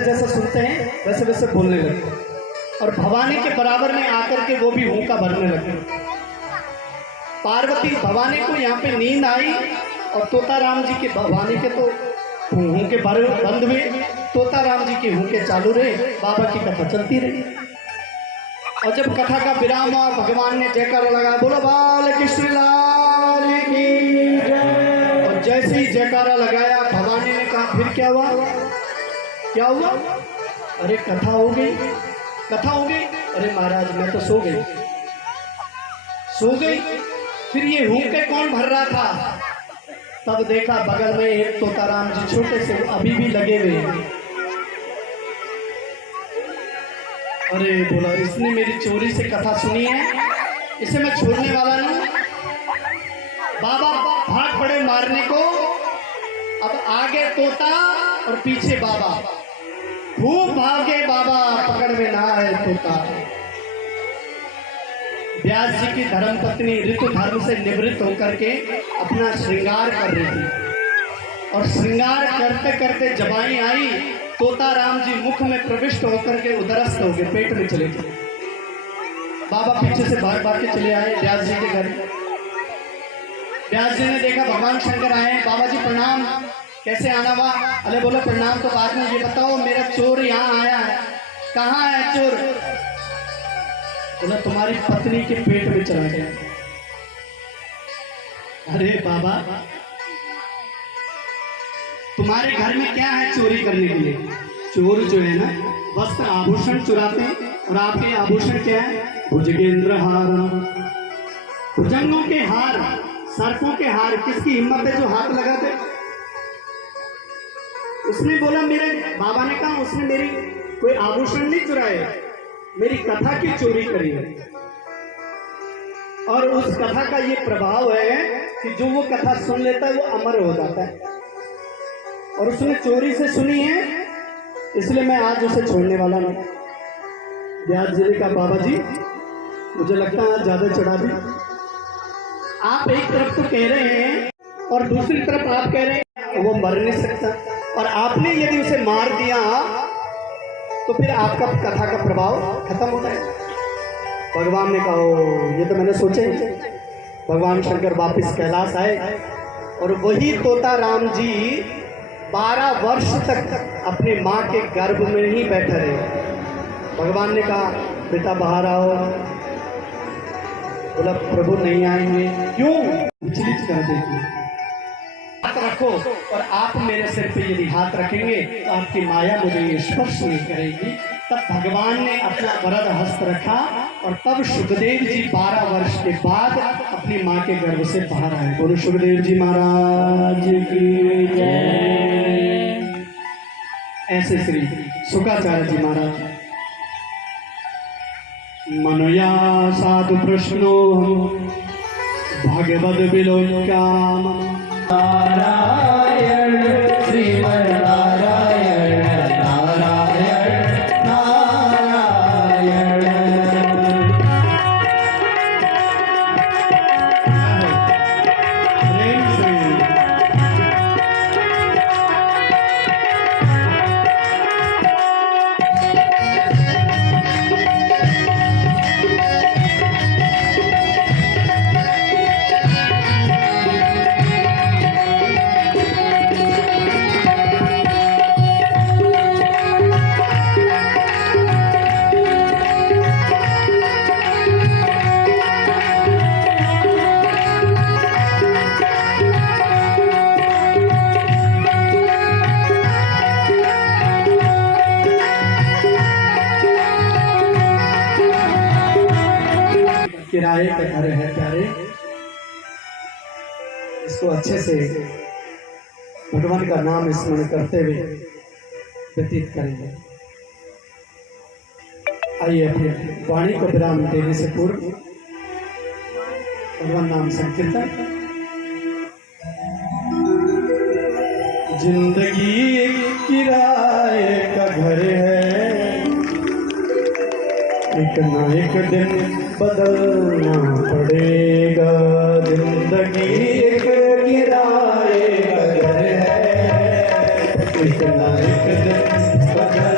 जैसा सुनते हैं वैसे वैसे बोलने लगे और भवानी के बराबर में आकर के वो भी हुंका भरने लगे। पार्वती भवानी को यहाँ पे नींद आई और तोताराम जी के भवानी के तो हुंके बंद हुए, तोताराम जी के हुंके चालू रहे, बाबा की कथा चलती रही। और जब कथा का विराम हुआ भगवान ने जयकारा लगाया, बोलो बाल कृष्ण लाल की जय। और जैसे ही जयकारा लगाया भवानी ने कहा फिर क्या हुआ, क्या हुआ? अरे कथा हो गई, कथा हो गई। अरे महाराज मैं तो सो गई, सो गई। फिर ये हुंके कौन भर रहा था? तब देखा बगल में एक तोताराम जी छोटे से अभी भी लगे हुए हैं। अरे बोला इसने मेरी चोरी से कथा सुनी है, इसे मैं छोड़ने वाला नहीं। बाबा भाग पड़े मारने को। अब आगे तोता और पीछे बाबा, खूब भागे बाबा, पकड़ में ना आए तोता। व्यास जी की धर्मपत्नी ऋतु धर्म से निवृत्त होकर के अपना श्रृंगार कर रही थी और श्रृंगार करते करते जबाई आई, तोताराम जी मुख में प्रविष्ट होकर के उदरस्त हो गए, पेट में चले गए। बाबा पीछे से भाग भाग के चले आए व्यास जी के घर। व्यास जी ने देखा भगवान शंकर आए। बाबा जी प्रणाम, कैसे आना हुआ? अरे बोलो प्रणाम तो बाद में, ये बताओ मेरा चोर यहाँ आया है, कहाँ है चोर? बोला तुम्हारी पत्नी के पेट में चला गया। अरे बाबा तुम्हारे घर में क्या है चोरी करने के लिए? चोर जो है ना वस्त्र आभूषण चुराते हैं, और आपके आभूषण क्या है? भुजगेंद्र हार, भुजंगों के हार, सर्पों के हार। किसकी हिम्मत है जो हाथ लगा दे? उसने बोला मेरे बाबा ने कहा उसने मेरी कोई आभूषण नहीं चुराए, मेरी कथा की चोरी करी है। और उस कथा का ये प्रभाव है कि जो वो कथा सुन लेता है वो अमर हो जाता है, और उसने चोरी से सुनी है, इसलिए मैं आज उसे छोड़ने वाला नहीं। व्यास जी ने कहा बाबा जी मुझे लगता है ज्यादा चढ़ा दी। आप एक तरफ तो कह रहे हैं और दूसरी तरफ आप कह रहे हैं वो मर नहीं सकता, और आपने यदि उसे मार दिया तो फिर आपका कथा का प्रभाव खत्म हो जाएगा। भगवान ने कहा ये तो मैंने सोचा ही। भगवान शंकर वापिस कैलाश आए और वही तोताराम जी 12 वर्ष तक अपनी माँ के गर्भ में ही बैठे रहे। भगवान ने कहा बेटा बाहर आओ। बोला प्रभु नहीं आएंगे। क्यों? विचलित कर देती। हाथ रखो, और आप मेरे सिर पे यदि हाथ रखेंगे तो आपकी माया मुझे ये स्पर्श नहीं करेगी। तब भगवान ने अपना वरद हस्त रखा और तब सुखदेव जी 12 वर्ष के बाद अपनी माँ के गर्भ से बाहर आए। बोलो सुखदेव जी महाराज की जय। ऐसे श्री शुकाचार्य जी महाराज। मनोया साधु प्रश्नो भगवद विलोक्याम नारायण श्रीमन नारायण नारायण नारायण। प्रेम से किराए का घर है प्यारे, इसको अच्छे से भगवान का नाम स्मरण करते हुए व्यतीत करेंगे। आइए अपने वाणी को विराम देने से पूर्व भगवान नाम संकीर्तन। जिंदगी एक किराए का घर है, एक ना एक दिन बदलना पड़ेगा। जिंदगी एक किराए का घर है, एक ना एक दिन बदलना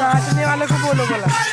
नाचने वाले को बोलो बोला